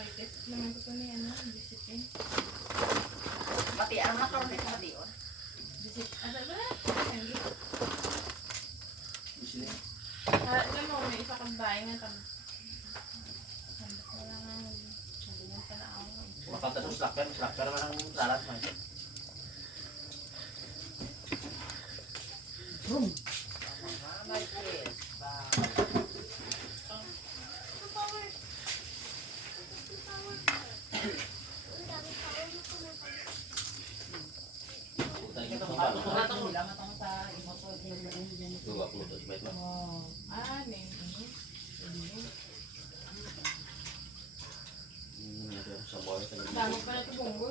Marites. Naman ko ito ni ano, disiplin. Pati ang makaroon ito na diyon. Ano ba? Hindi. Alam mo, may isa kang bahay nga. Wala nga. Hindi nga pala ako. Makanta sa slacker. Slacker naman ang salat mo. Boom! Marites. Damo pa na ito bunggo.